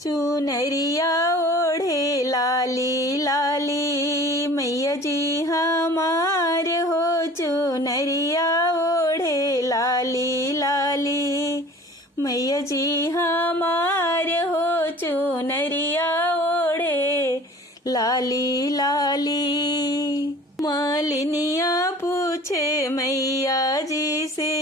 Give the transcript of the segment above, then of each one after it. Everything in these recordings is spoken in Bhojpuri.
चुनरिया ओढ़े लाली लाली, मैया जी हमार हो चुनरिया ओढ़े लाली लाली, मैया जी हमार हो चुनरिया ओढ़े लाली लाली। मालिनिया पूछे मैया जी से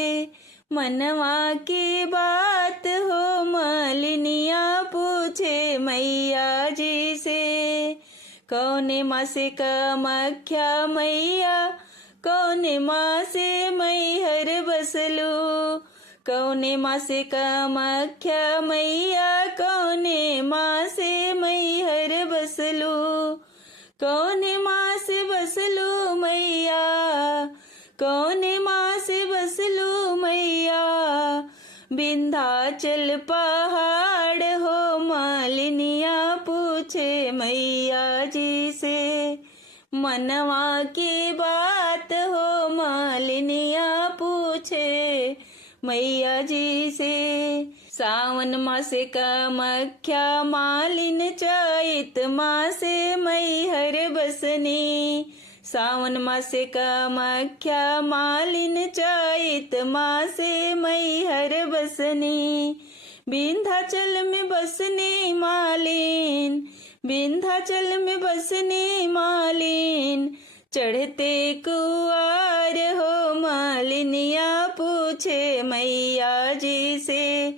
मनवा की बात हो, मालिनिया पूछे मैया जी से कौने माँ से कामाख्या मैया, कौने माँ से मैहर बसलू, कौने माँ से कामाख्या मैया, कौने माँ से मैहर बसलू, कौने माँ से बसलू मैया, कौने माँ से बसलू मैया, विंध्याचल पहाड़ हो, मालिनिया पूछे मैया जी से मनवा की बात हो, मालिनिया पूछे मैया जी से। सावन मासे कामाख्या मालिन, चैत मासे मैहर बसनी, सावन मासे कामाख्या मालिन, चैत मासे मैहर बसनी, विंध्याचल में बसनी मालिन, विंध्याचल में बसनी मालिन, चढ़ते कुआर हो, मालिनिया पूछे मैया जी से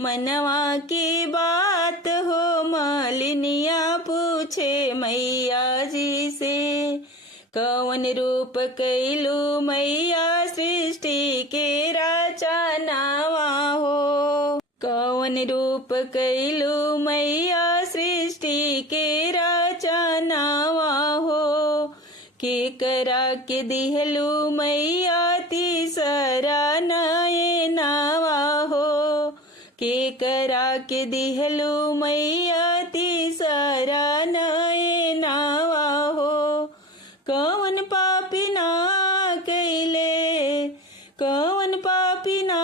मनवा की बात हो, मालिनिया पूछे मैया जी से कौन रूप कैलू मैया, सृष्टि के रचनावा हो, कौन रूप कैलू मैया, सृष्टि के रचनावा हो, के करा के दिहलू मैया, तीसरा नयनावा हो, के करा के दिहलू मैया, तीसरा नयनावा हो, कौन पापी ना कैले, कौन पापी ना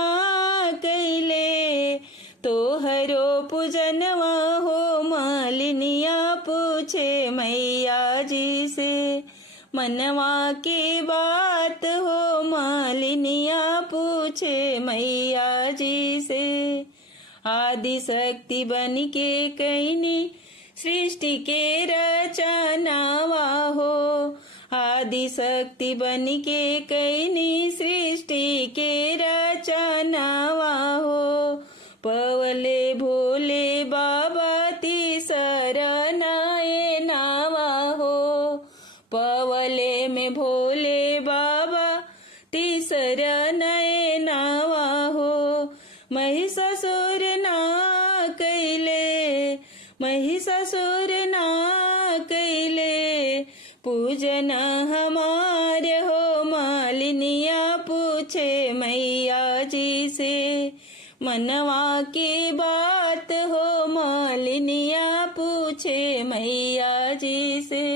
कैले, तोहरो पूजनवा हो, मालिनिया पूछे मैया जी से मनवा की बात हो, मालिनिया पूछे मैया जी से। आदि शक्ति बन के कैनी सृष्टि के रचनावा हो, आदि शक्ति बन के कैनी सृष्टि के रचनावा हो, पवले भोले बाबा तीसरा नयनावा हो, पवले में भोले बाबा तीसरा नयनावा हो, महिषासुर ना कैले, महिषासुर ना कैले, पूजन हमार हो, मालिनिया पूछे मैया जी से मनवा की बात हो, मालिनिया पूछे मैया जी से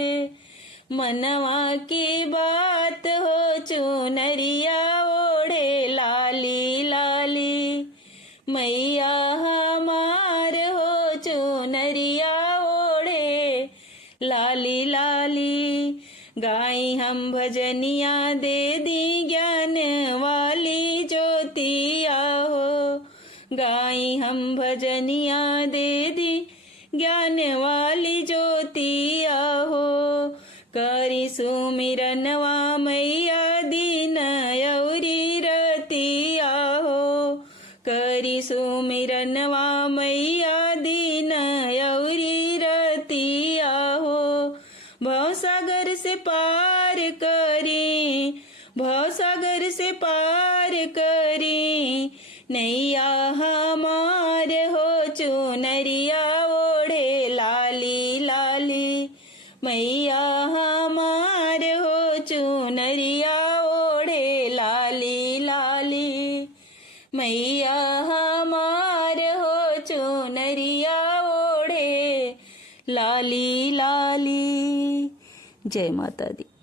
मनवा की बात हो, चुनरिया ओढ़े लाली लाली, मैया हमार हो चुनरिया ओढ़े लाली लाली, गाई हम भजनिया दे दी ज्ञान वाली ज्योतिया हो, गाई हम भजनिया दे दी ज्ञान वाली ज्योतिया हो, करी सुमिरनवा मैया दीन औरी रतिया हो, करी सुमिरनवा मैया दीन औरी रतिया हो, भवसागर से पार करी, भवसागर से पार करी, नैया हमार हो चुनरिया ओढ़े लाली लाली, मैया हमार हो चुनरिया ओढ़े लाली लाली, मैया हमार हो चुनरिया ओढ़े लाली लाली। जय माता दी।